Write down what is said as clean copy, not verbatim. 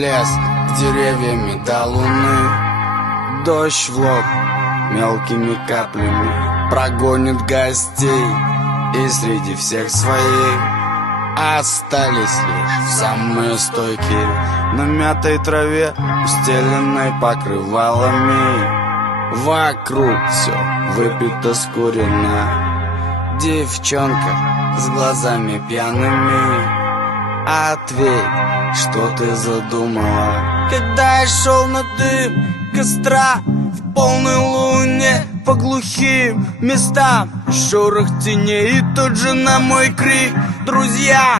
Лес к деревьями до луны. Дождь в лоб мелкими каплями прогонит гостей, и среди всех своих остались лишь самые стойкие на мятой траве, устеленной покрывалами. Вокруг все выпито, скурено. Девчонка с глазами пьяными, ответь, что ты задумала? Когда я шел на дым костра в полной луне по глухим местам, шорох теней, и тут же на мой крик: друзья!